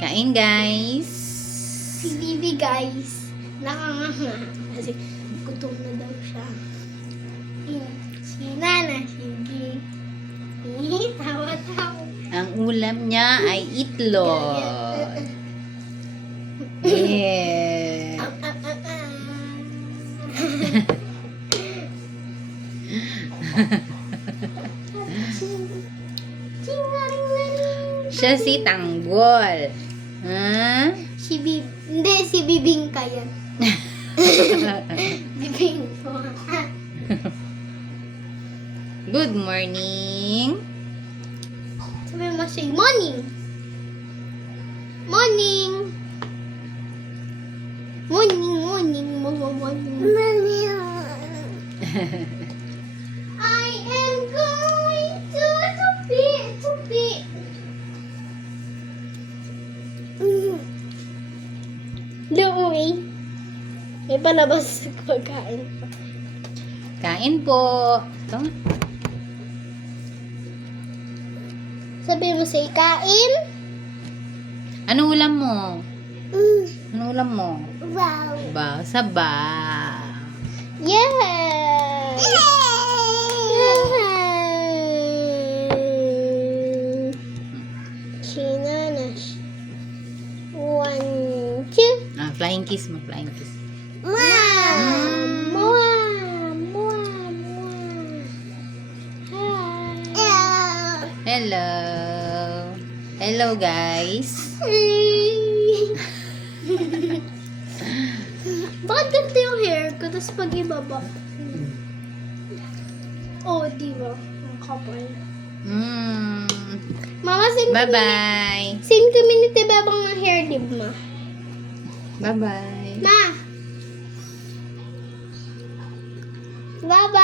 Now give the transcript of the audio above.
Kain, guys. Si Bibi, guys. Nakanganga. Kasi gutom na daw siya. Si Nana, sige. Tawa-tawa. Ang ulam niya ay itlog. Yeah. Siya si Tanggol. Ha? Hindi, si Bibingka yan. Bibingka. Good morning. Sabi mo say morning. Morning. Morning. I am going to tupi. Doon. May palabas pagkain pa. Kain po. Ito. Sabi mo say kain. Ano ulam mo? Ano ulam mo? Wow. Ba, sabaw. Yes! Chinanas. 1, 2. Ah, flying kiss mo, flying kiss. Mom! Hi. Hello. Hello, guys. Bakit ganito yung hair ko? Tapos pag ibaba. Oh, di ba? Ang kapal. Mama, Bye-bye. same community ba bang ng hair, di ba? Bye-bye. Ma! Bye-bye!